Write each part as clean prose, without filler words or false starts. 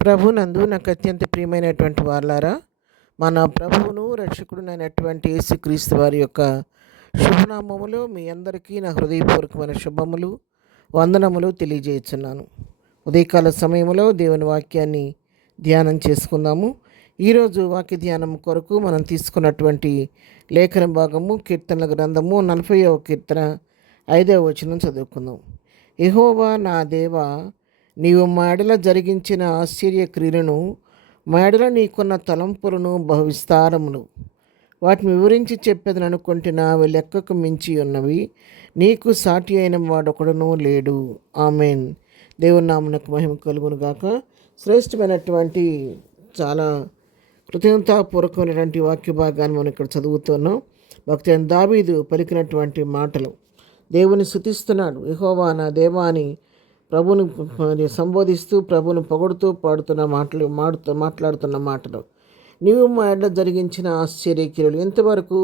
ప్రభునందు నాకు అత్యంత ప్రియమైనటువంటి వాళ్ళారా, మన ప్రభువును రక్షకుడునైనటువంటి యేసుక్రీస్తు వారి యొక్క శుభనామములో మీ అందరికీ నా హృదయపూర్వకమైన శుభములు వందనములు తెలియజేస్తున్నాను. ఉదయకాల సమయంలో దేవుని వాక్యాన్ని ధ్యానం చేసుకుందాము. ఈరోజు వాక్య ధ్యానం కొరకు మనం తీసుకున్నటువంటి లేఖన భాగము కీర్తనల గ్రంథము 40వ కీర్తన 5వ వచనం చదువుకుందాం. యెహోవా నా దేవా, నీవు మాడల జరిగించిన ఆశ్చర్య క్రియలను, మాడల నీకున్న తలంపులను బహువిస్తారములు. వాటిని వివరించి చెప్పేదని అనుకుంటున్నా, అవి లెక్కకు మించి ఉన్నవి. నీకు సాటి అయిన వాడొకడును లేడు. ఆమెన్. దేవుని నామమునకు మహిమ కలుగును గాక. శ్రేష్టమైనటువంటి చాలా కృతజ్ఞతాపూర్వకమైనటువంటి వాక్య భాగాన్ని మనం ఇక్కడ చదువుతున్నాం. భక్తి దావీదు పలికినటువంటి మాటలు. దేవుని స్తుతిస్తున్నాడు. యెహోవా నా దేవా అని ప్రభుని సంబోధిస్తూ, ప్రభుని పొగడుతూ పాడుతున్న మాట్లాడుతున్న మాటలు. నీవు మా ఎడ్ల జరిగించిన ఆశ్చర్యక్రియలు. ఇంతవరకు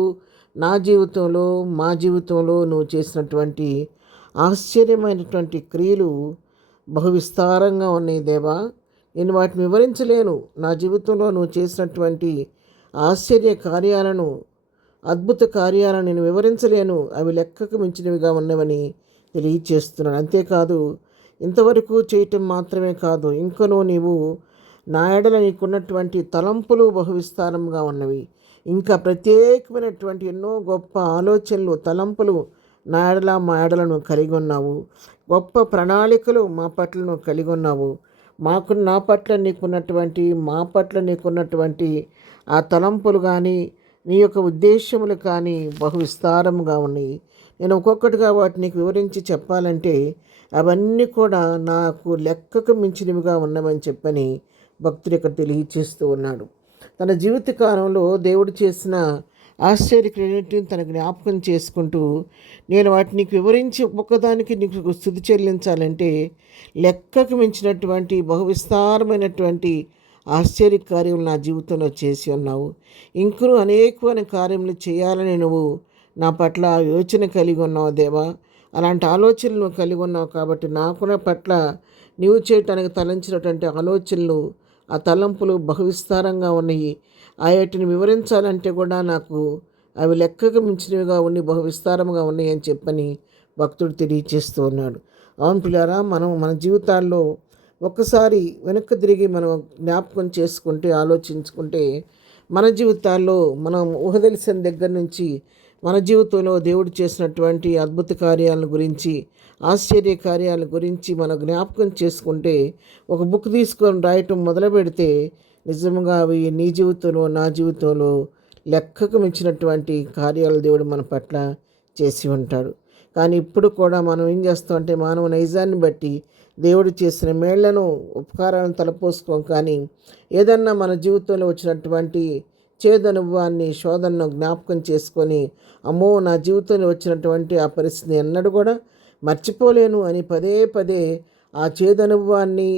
నా జీవితంలో, మా జీవితంలో నువ్వు చేసినటువంటి ఆశ్చర్యమైనటువంటి క్రియలు బహు విస్తారంగా ఉన్నాయి దేవా. నేను వాటిని వివరించలేను. నా జీవితంలో నువ్వు చేసినటువంటి ఆశ్చర్య కార్యాలను, అద్భుత కార్యాలను నేను వివరించలేను. అవి లెక్కకు మించినవిగా ఉన్నవని తెలియచేస్తున్నాను. అంతేకాదు, ఇంతవరకు చేయటం మాత్రమే కాదు, ఇంకనూ నీవు నా ఎడల నీకున్నటువంటి తలంపులు బహువిస్తారంగా ఉన్నవి. ఇంకా ప్రత్యేకమైనటువంటి ఎన్నో గొప్ప ఆలోచనలు, తలంపులు నా ఎడల మా ఎడలను కలిగి ఉన్నావు. గొప్ప ప్రణాళికలు మా పట్లను కలిగి ఉన్నావు. నా పట్ల నీకున్నటువంటి, మా పట్ల నీకున్నటువంటి ఆ తలంపులు కానీ, నీ యొక్క ఉద్దేశములు కానీ బహు విస్తారముగా ఉన్నాయి. నేను ఒక్కొక్కటిగా వాటిని నీకు వివరించి చెప్పాలంటే అవన్నీ కూడా నాకు లెక్కకు మించినవిగా ఉన్నవని చెప్పని భక్తుడు ఇక్కడ తెలియచేస్తూ ఉన్నాడు. తన జీవిత కాలంలో దేవుడు చేసిన ఆశ్చర్యక్రియన్నిటిని తన జ్ఞాపకం చేసుకుంటూ, నేను వాటిని నీకు వివరించి ఒక్కొక్కదానికి నీకు స్తుతి చెల్లించాలంటే లెక్కకు మించినటువంటి బహువిస్తారమైనటువంటి ఆశ్చర్య కార్యములు నా జీవితంలో చేసి ఉన్నావు. ఇంకనూ అనేకమైన కార్యములు చేయాలని నువ్వు నా పట్ల యోచన కలిగి ఉన్నావు దేవా. అలాంటి ఆలోచనలు నువ్వు కలిగి ఉన్నావు కాబట్టి నాకున్న పట్ల నీవు చేయటానికి తలంచినటువంటి ఆలోచనలు, ఆ తలంపులు బహువిస్తారంగా ఉన్నాయి. వాటిని వివరించాలంటే కూడా నాకు అవి లెక్కకు మించినవిగా ఉండి బహువిస్తారంగా ఉన్నాయి అని చెప్పని భక్తుడు తెలియచేస్తూ ఉన్నాడు. అవును పిల్లారా, మనం మన జీవితాల్లో ఒక్కసారి వెనక్కి తిరిగి మనం జ్ఞాపకం చేసుకుంటే, ఆలోచించుకుంటే, మన జీవితాల్లో మనం ఊహదలిసిన దగ్గర నుంచి మన జీవితంలో దేవుడు చేసినటువంటి అద్భుత కార్యాల గురించి, ఆశ్చర్య కార్యాల గురించి మనం జ్ఞాపకం చేసుకుంటే, ఒక బుక్ తీసుకొని రాయటం మొదలు పెడితే నిజంగా అవి నీ జీవితంలో, నా జీవితంలో లెక్కకు మించినటువంటి కార్యాలు దేవుడు మన పట్ల చేసి ఉంటాడు. కానీ ఇప్పుడు కూడా మనం ఏం చేస్తామంటే, మానవ నైజాన్ని బట్టి దేవుడు చేసిన మేళ్లను, ఉపకారాలను తలపోసుకోం. కానీ ఏదన్నా మన జీవితంలో వచ్చినటువంటి చేదనుభవాన్ని, శోధనను జ్ఞాపకం చేసుకొని, అమ్మో నా జీవితంలో వచ్చినటువంటి ఆ పరిస్థితిని ఎన్నడూ కూడా మర్చిపోలేను అని పదే పదే ఆ చేదనుభవాన్ని,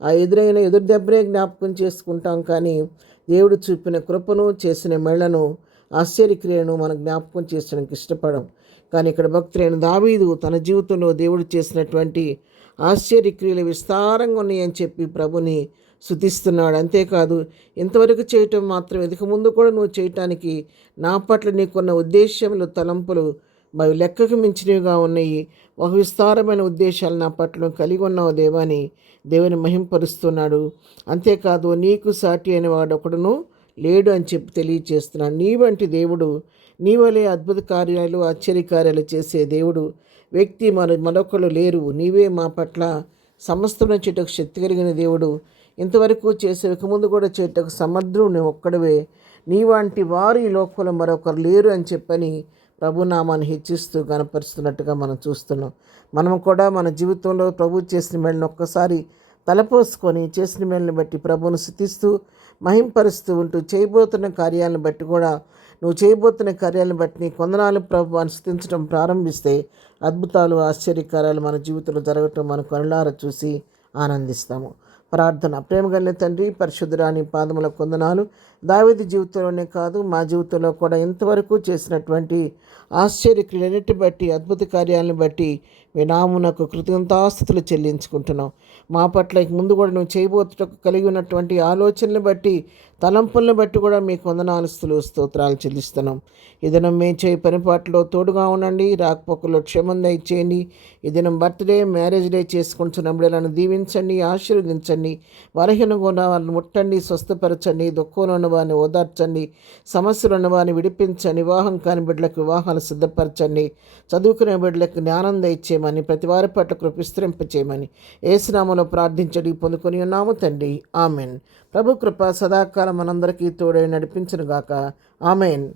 ఆ ఎదురు దెబ్బనే జ్ఞాపకం చేసుకుంటాం. కానీ దేవుడు చూపిన కృపను, చేసిన మేళ్లను, ఆశ్చర్యక్రియను మనం జ్ఞాపకం చేయడానికి ఇష్టపడం. కానీ ఇక్కడ భక్తులైన దావీదు తన జీవితంలో దేవుడు చేసినటువంటి ఆశ్చర్యక్రియలు విస్తారంగా ఉన్నాయని చెప్పి ప్రభుని స్తుతిస్తున్నాడు. అంతేకాదు, ఇంతవరకు చేయటం మాత్రం ఇక ముందు కూడా నువ్వు చేయటానికి నా పట్ల నీకున్న ఉద్దేశములు, తలంపులు లెక్కకు మించినవిగా ఉన్నాయి. ఒక విస్తారమైన ఉద్దేశాలు నా పట్ల కలిగి ఉన్నావు దేవాని దేవుని మహింపరుస్తున్నాడు. అంతేకాదు, నీకు సాటి అయిన వాడు ఒకడును లేడు అని చెప్పి తెలియచేస్తున్నాడు. నీ వంటి దేవుడు, నీ వలె అద్భుత కార్యాలు, ఆశ్చర్య కార్యాలు చేసే దేవుడు, వ్యక్తి మరొకరు లేరు. నీవే మా పట్ల సమస్తమైన చేయటకు శక్తి కలిగిన దేవుడు. ఇంతవరకు చేసే ఇక ముందు కూడా చేయటకు సమర్థుడు నువ్వు ఒక్కడవే. నీ వంటి వారు ఈ లోకంలో మరొకరు లేరు అని చెప్పని ప్రభునామాన్ని హెచ్చిస్తూ కనపరుస్తున్నట్టుగా మనం చూస్తున్నాం. మనం కూడా మన జీవితంలో ప్రభు చేసిన మేళ్ళని ఒక్కసారి తలపోసుకొని, చేసిన మేళ్ళని బట్టి ప్రభువును స్తుతిస్తూ మహింపరుస్తూ ఉంటూ, చేయబోతున్న కార్యాలను బట్టి కూడా, నువ్వు చేయబోతున్న కార్యాలను బట్టి నీ కొందనాలు ప్రభువును స్తుతించడం ప్రారంభిస్తే అద్భుతాలు, ఆశ్చర్యకార్యాలు మన జీవితంలో జరగటం మనం కనులారా చూసి ఆనందిస్తాము. ప్రార్థన. ప్రేమగల తండ్రి, పరిశుద్ధురాని పాదముల కొందనాలు. దావీదు జీవితంలోనే కాదు, మా జీవితంలో కూడా ఇంతవరకు చేసినటువంటి ఆశ్చర్యక్రియలన్నిటి బట్టి, అద్భుత కార్యాలను బట్టి మీ నామునకు కృతజ్ఞతాస్తుతులు చెల్లించుకుంటున్నాం. మా పట్ల ఇక ముందు కూడా నువ్వు చేయబోతుటకు కలిగి ఉన్నటువంటి ఆలోచనలు బట్టి, తలంపులను బట్టి కూడా మీకు వందనాలు స్తోత్రాలు చెల్లిస్తున్నాం. ఈ దినం మేము చేయి పనిపాట్లో తోడుగా ఉండండి. రాకపోకలో క్షేమం దయచేయండి. ఈ దినం బర్త్డే, మ్యారేజ్ డే చేసుకుంటున్న బిడ్డలను దీవించండి, ఆశీర్వదించండి. బలహీనంగా ఉన్న వారిని ముట్టండి, స్వస్థపరచండి. దుఃఖంలో ఉన్న వారిని ఓదార్చండి. సమస్యలు ఉన్న వారిని విడిపించండి. వివాహం కాని బిడ్డలకు వివాహాలు సిద్ధపరచండి. చదువుకునే బిడ్డలకు జ్ఞానం దయచేయమని, ప్రతి వారి పట్ల కృపిస్తరింపచేయమని యేసు నామములో ప్రార్థించడి పొందుకొని ఉన్నాము తండ్రి. ఆమెన్. ప్రభు కృప సదాకాలం మనందరికీ తోడై నడిపించునుగాక. ఆమెన్.